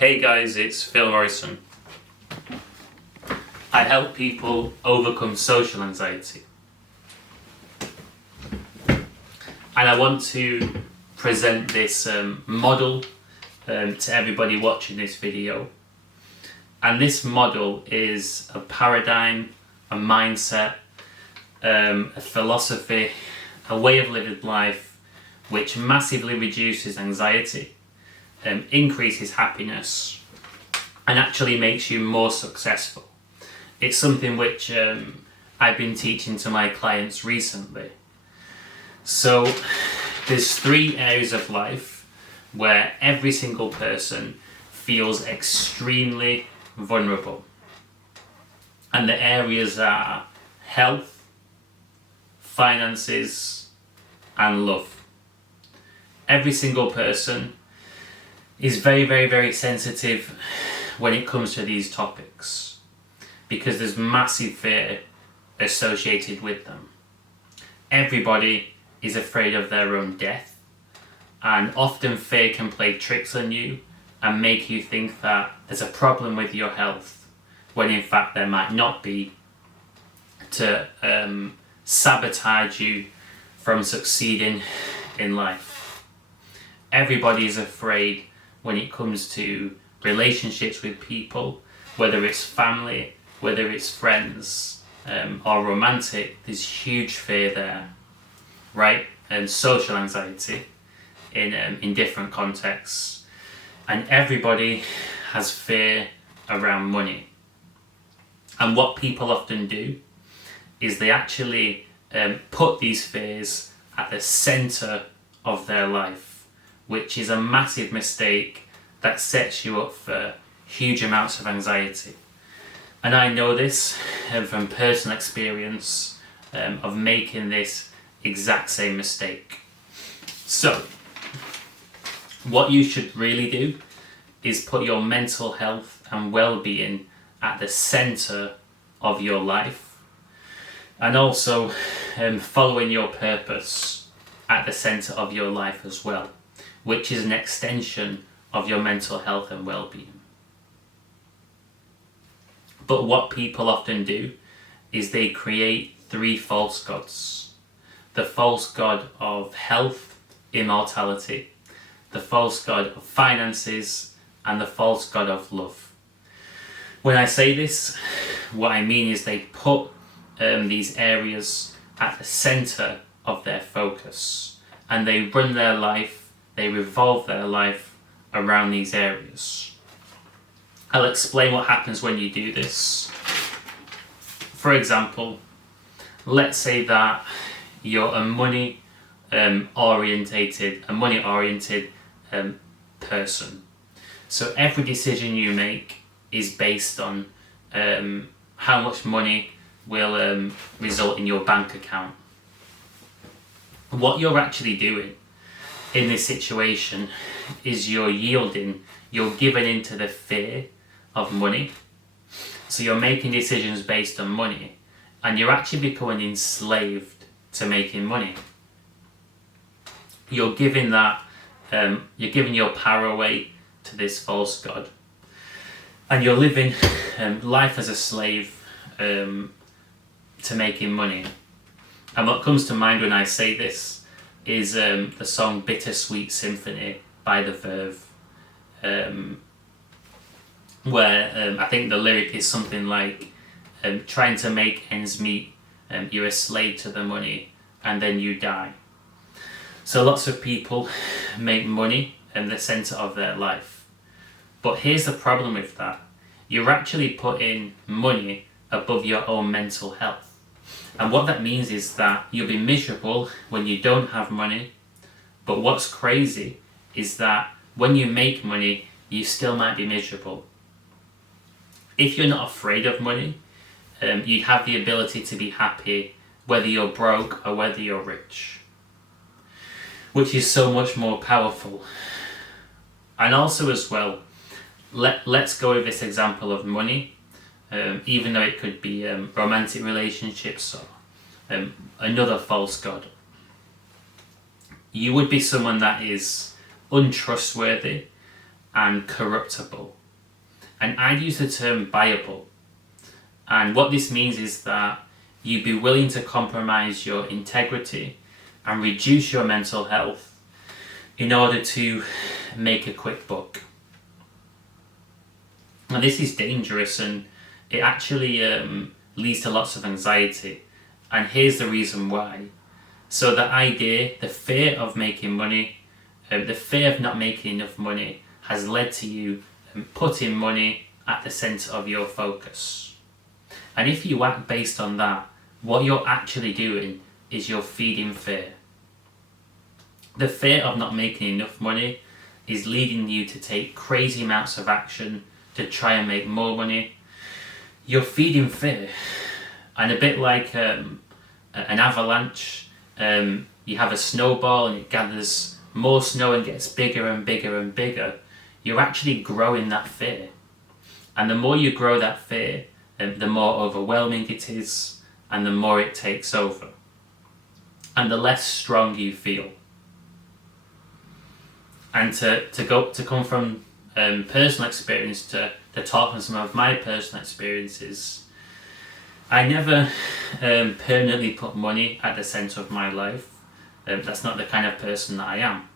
Hey guys, it's Phil Morrison. I help people overcome social anxiety. And I want to present this model to everybody watching this video. And this model is a paradigm, a mindset, a philosophy, a way of living life which massively reduces anxiety, increases happiness, and actually makes you more successful. It's something which I've been teaching to my clients recently. So there's 3 areas of life where every single person feels extremely vulnerable. And the areas are health, finances, and love. Every single person is very, very, very sensitive when it comes to these topics because there's massive fear associated with them. Everybody is afraid of their own death, and often fear can play tricks on you and make you think that there's a problem with your health when in fact there might not be, to sabotage you from succeeding in life. Everybody is afraid when it comes to relationships with people, whether it's family, whether it's friends, or romantic. There's huge fear there, right? And social anxiety in different contexts. And everybody has fear around money. And what people often do is they actually put these fears at the center of their life, which is a massive mistake that sets you up for huge amounts of anxiety. And I know this from personal experience of making this exact same mistake. So, what you should really do is put your mental health and well-being at the center of your life, and also following your purpose at the center of your life as well, which is an extension of your mental health and well-being. But what people often do is they create 3 false gods. The false god of health, immortality, the false god of finances, and the false god of love. When I say this, what I mean is they put these areas at the center of their focus, and they run their life, they revolve their life around these areas. I'll explain what happens when you do this. For example, let's say that you're a money oriented person. So every decision you make is based on how much money will result in your bank account. What you're actually doing in this situation is you're giving into the fear of money. So you're making decisions based on money, and you're actually becoming enslaved to making money. You're giving your power away to this false god, and you're living life as a slave to making money. And what comes to mind when I say this is the song Bittersweet Symphony by The Verve, where I think the lyric is something like, trying to make ends meet, you're a slave to the money, and then you die. So lots of people make money the center of their life. But here's the problem with that. You're actually putting money above your own mental health. And what that means is that you'll be miserable when you don't have money. But what's crazy is that when you make money, you still might be miserable. If you're not afraid of money, you have the ability to be happy whether you're broke or whether you're rich, which is so much more powerful. And also as well, let's go with this example of money, even though it could be romantic relationships or another false god. You would be someone that is untrustworthy and corruptible. And I'd use the term buyable. And what this means is that you'd be willing to compromise your integrity and reduce your mental health in order to make a quick buck. Now this is dangerous, and it actually leads to lots of anxiety. And here's the reason why. So the idea, the fear of making money, the fear of not making enough money has led to you putting money at the centre of your focus. And if you act based on that, what you're actually doing is you're feeding fear. The fear of not making enough money is leading you to take crazy amounts of action to try and make more money. You're feeding fear. And a bit like an avalanche, you have a snowball and it gathers more snow and gets bigger and bigger and bigger. You're actually growing that fear. And the more you grow that fear, the more overwhelming it is, and the more it takes over. And the less strong you feel. And to come from personal experience to talk on some of my personal experiences, I never permanently put money at the centre of my life. That's not the kind of person that I am.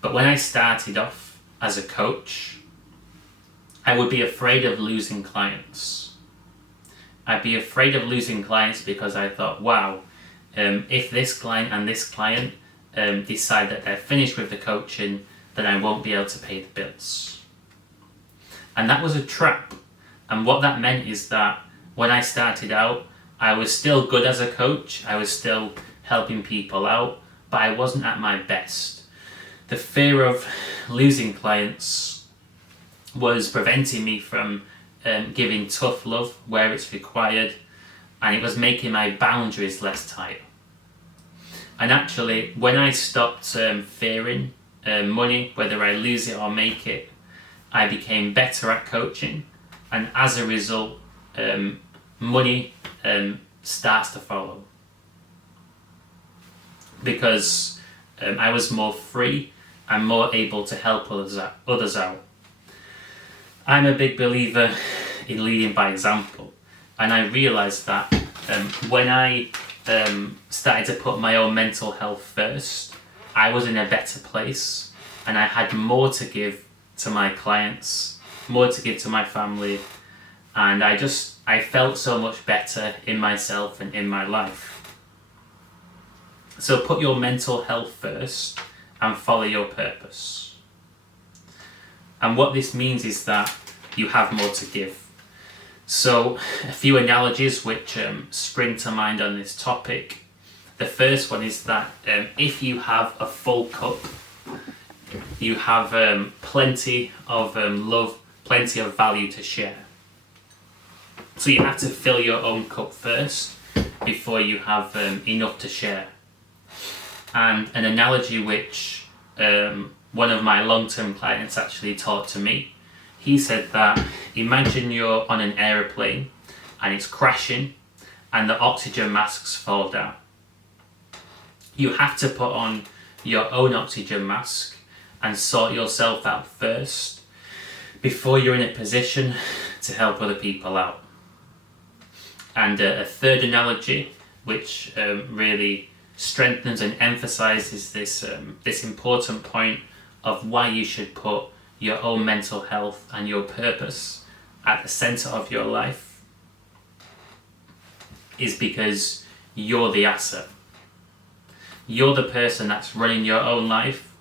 But when I started off as a coach, I would be afraid of losing clients. I'd be afraid of losing clients because I thought, wow, if this client and this client decide that they're finished with the coaching, then I won't be able to pay the bills. And that was a trap. And what that meant is that when I started out, I was still good as a coach, I was still helping people out, but I wasn't at my best. The fear of losing clients was preventing me from giving tough love where it's required, and it was making my boundaries less tight. And actually, when I stopped fearing money, whether I lose it or make it, I became better at coaching, and as a result, money starts to follow. Because I was more free and more able to help others out. I'm a big believer in leading by example, and I realised that when I started to put my own mental health first, I was in a better place, and I had more to give to my clients, more to give to my family, and I felt so much better in myself and in my life. So put your mental health first and follow your purpose. And what this means is that you have more to give. So a few analogies which spring to mind on this topic. The first one is that if you have a full cup, you have plenty of love, plenty of value to share. So you have to fill your own cup first before you have enough to share. And an analogy which one of my long-term clients actually taught to me, he said that imagine you're on an aeroplane and it's crashing and the oxygen masks fall down. You have to put on your own oxygen mask and sort yourself out first before you're in a position to help other people out. And a third analogy which really strengthens and emphasizes this important point of why you should put your own mental health and your purpose at the center of your life is because you're the asset. You're the person that's running your own life,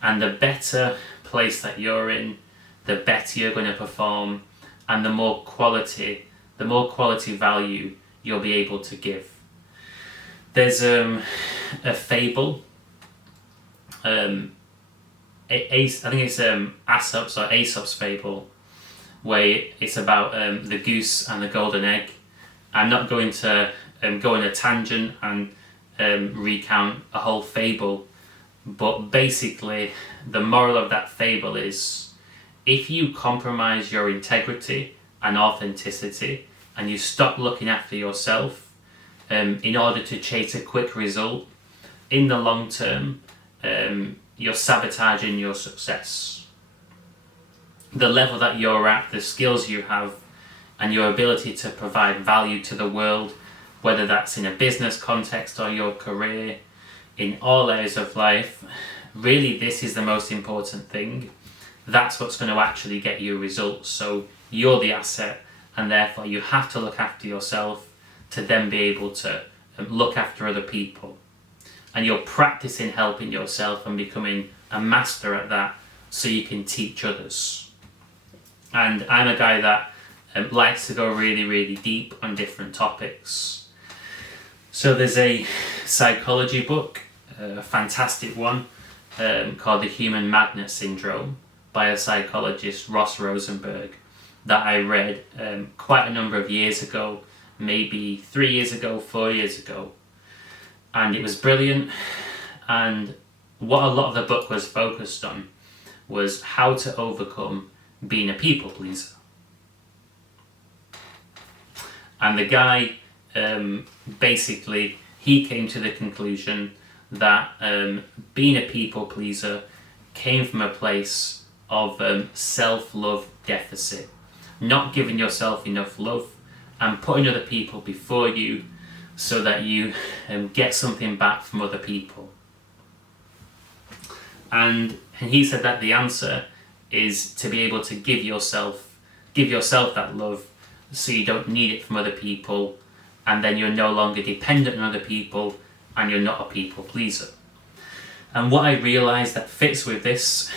and the better place that you're in, the better you're going to perform, and the more quality value you'll be able to give. There's a fable, I think it's Aesop's fable, where it's about the goose and the golden egg. I'm not going to go on a tangent and recount a whole fable, but basically the moral of that fable is, if you compromise your integrity and authenticity and you stop looking after yourself in order to chase a quick result, in the long term you're sabotaging your success. the level that you're at, the skills you have, and your ability to provide value to the world, whether that's in a business context or your career, in all areas of life, really this is the most important thing. That's what's going to actually get you results. So you're the asset, and therefore you have to look after yourself to then be able to look after other people. And you're practicing helping yourself and becoming a master at that so you can teach others. And I'm a guy that likes to go really, really deep on different topics. So there's a psychology book, a fantastic one, called The Human Magnet Syndrome by a psychologist, Ross Rosenberg, that I read quite a number of years ago, maybe 3 years ago, 4 years ago. And it was brilliant. And what a lot of the book was focused on was how to overcome being a people pleaser. And the guy, basically, he came to the conclusion that being a people pleaser came from a place of self-love deficit, not giving yourself enough love and putting other people before you so that you get something back from other people. And he said that the answer is to be able to give yourself that love so you don't need it from other people, and then you're no longer dependent on other people and you're not a people pleaser. And what I realised that fits with this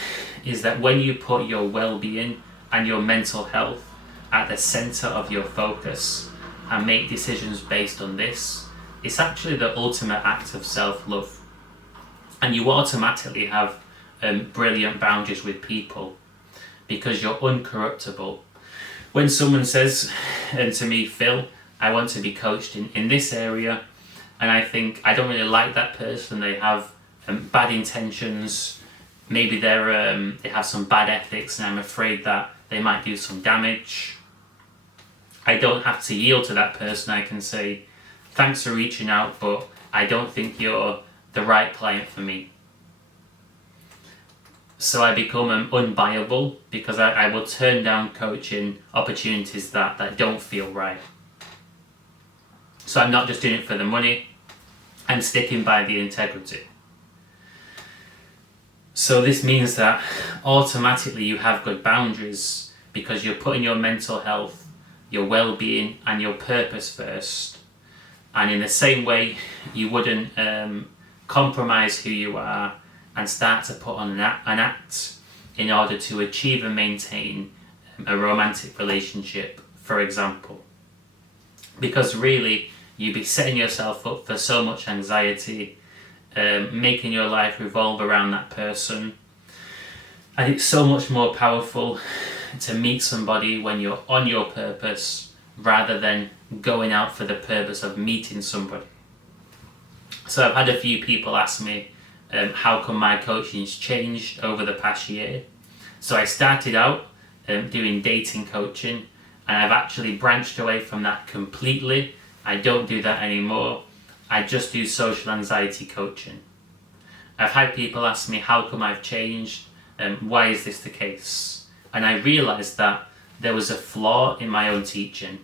is that when you put your well-being and your mental health at the centre of your focus and make decisions based on this, it's actually the ultimate act of self-love. And you automatically have brilliant boundaries with people because you're uncorruptible. When someone says to me, Phil, I want to be coached in this area, and I think I don't really like that person, they have bad intentions, maybe they have some bad ethics, and I'm afraid that they might do some damage, I don't have to yield to that person. I can say, thanks for reaching out, but I don't think you're the right client for me. So I become unbuyable because I will turn down coaching opportunities that don't feel right. So I'm not just doing it for the money, I'm sticking by the integrity. So this means that automatically you have good boundaries because you're putting your mental health, your well-being and your purpose first. And in the same way, you wouldn't compromise who you are and start to put on an act in order to achieve and maintain a romantic relationship, for example. Because really, you'd be setting yourself up for so much anxiety, making your life revolve around that person. And it's so much more powerful to meet somebody when you're on your purpose rather than going out for the purpose of meeting somebody. So I've had a few people ask me how come my coaching's changed over the past year. So I started out doing dating coaching, and I've actually branched away from that completely. I don't do that anymore. I just do social anxiety coaching. I've had people ask me how come I've changed, why is this the case? And I realised that there was a flaw in my own teaching.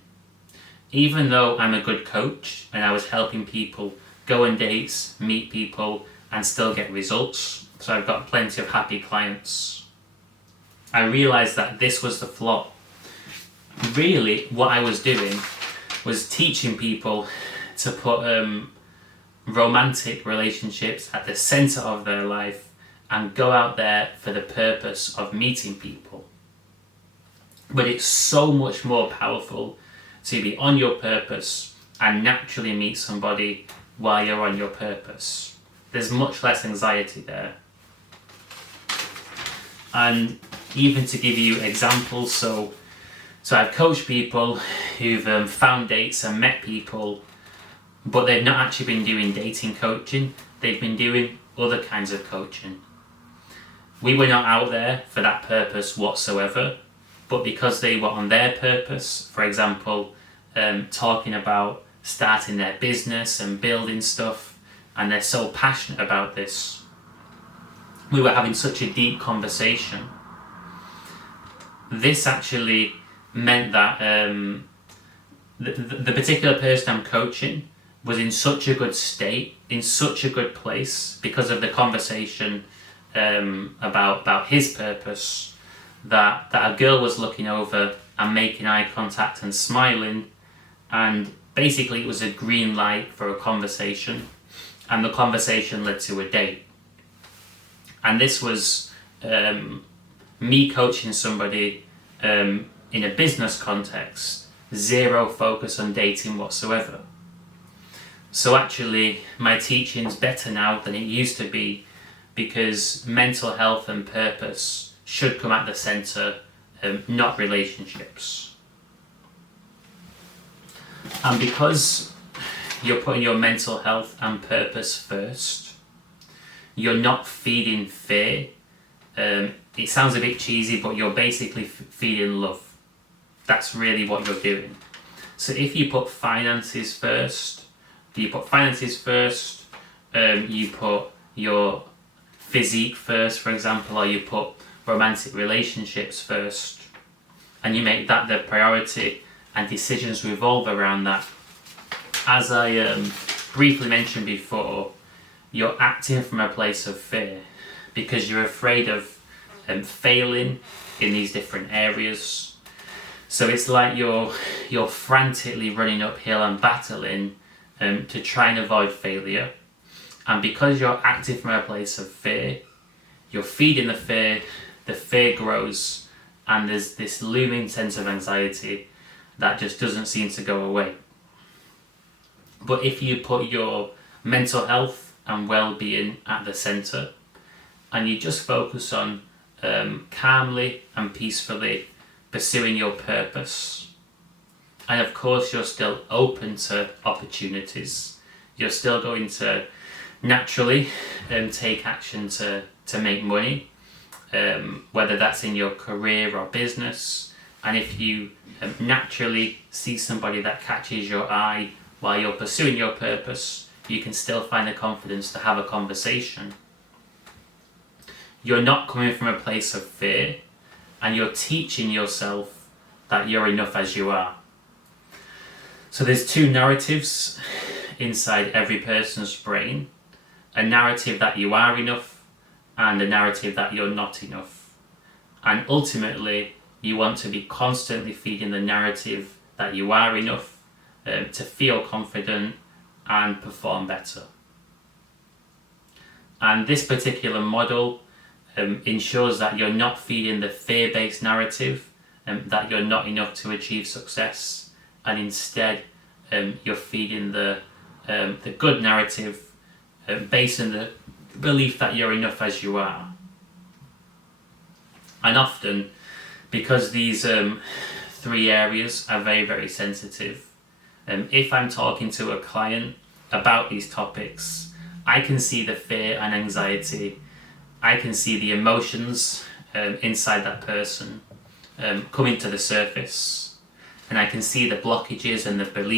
Even though I'm a good coach and I was helping people go on dates, meet people and still get results, so I've got plenty of happy clients, I realised that this was the flaw. Really, what I was doing was teaching people to put romantic relationships at the centre of their life and go out there for the purpose of meeting people. But it's so much more powerful to be on your purpose and naturally meet somebody while you're on your purpose. There's much less anxiety there. And even to give you examples, so I've coached people who've found dates and met people, but they've not actually been doing dating coaching, they've been doing other kinds of coaching. We were not out there for that purpose whatsoever, but because they were on their purpose, for example, talking about starting their business and building stuff, and they're so passionate about this, we were having such a deep conversation. this actually meant that the particular person I'm coaching was in such a good state, in such a good place because of the conversation about his purpose, that a girl was looking over and making eye contact and smiling, and basically it was a green light for a conversation, and the conversation led to a date. And this was me coaching somebody in a business context, zero focus on dating whatsoever. So actually my teaching's better now than it used to be, because mental health and purpose should come at the centre, not relationships. And because you're putting your mental health and purpose first, you're not feeding fear. It sounds a bit cheesy, but you're basically feeding love. That's really what you're doing. So if you put finances first, you put your physique first, for example, or you put romantic relationships first, and you make that the priority and decisions revolve around that. As I briefly mentioned before, you're acting from a place of fear because you're afraid of failing in these different areas. So it's like you're frantically running uphill and battling to try and avoid failure. And because you're acting from a place of fear, you're feeding the fear grows, and there's this looming sense of anxiety that just doesn't seem to go away. But if you put your mental health and well-being at the centre, and you just focus on calmly and peacefully pursuing your purpose, and of course you're still open to opportunities, you're still going to naturally take action to make money, whether that's in your career or business. And if you naturally see somebody that catches your eye while you're pursuing your purpose, you can still find the confidence to have a conversation. You're not coming from a place of fear, and you're teaching yourself that you're enough as you are. So there's two narratives inside every person's brain: a narrative that you are enough and a narrative that you're not enough. And ultimately, you want to be constantly feeding the narrative that you are enough to feel confident and perform better. And this particular model ensures that you're not feeding the fear-based narrative that you're not enough to achieve success, and instead you're feeding the good narrative based on the belief that you're enough as you are. And often, because these three areas are very, very sensitive, if I'm talking to a client about these topics, I can see the fear and anxiety, I can see the emotions inside that person coming to the surface, and I can see the blockages and the beliefs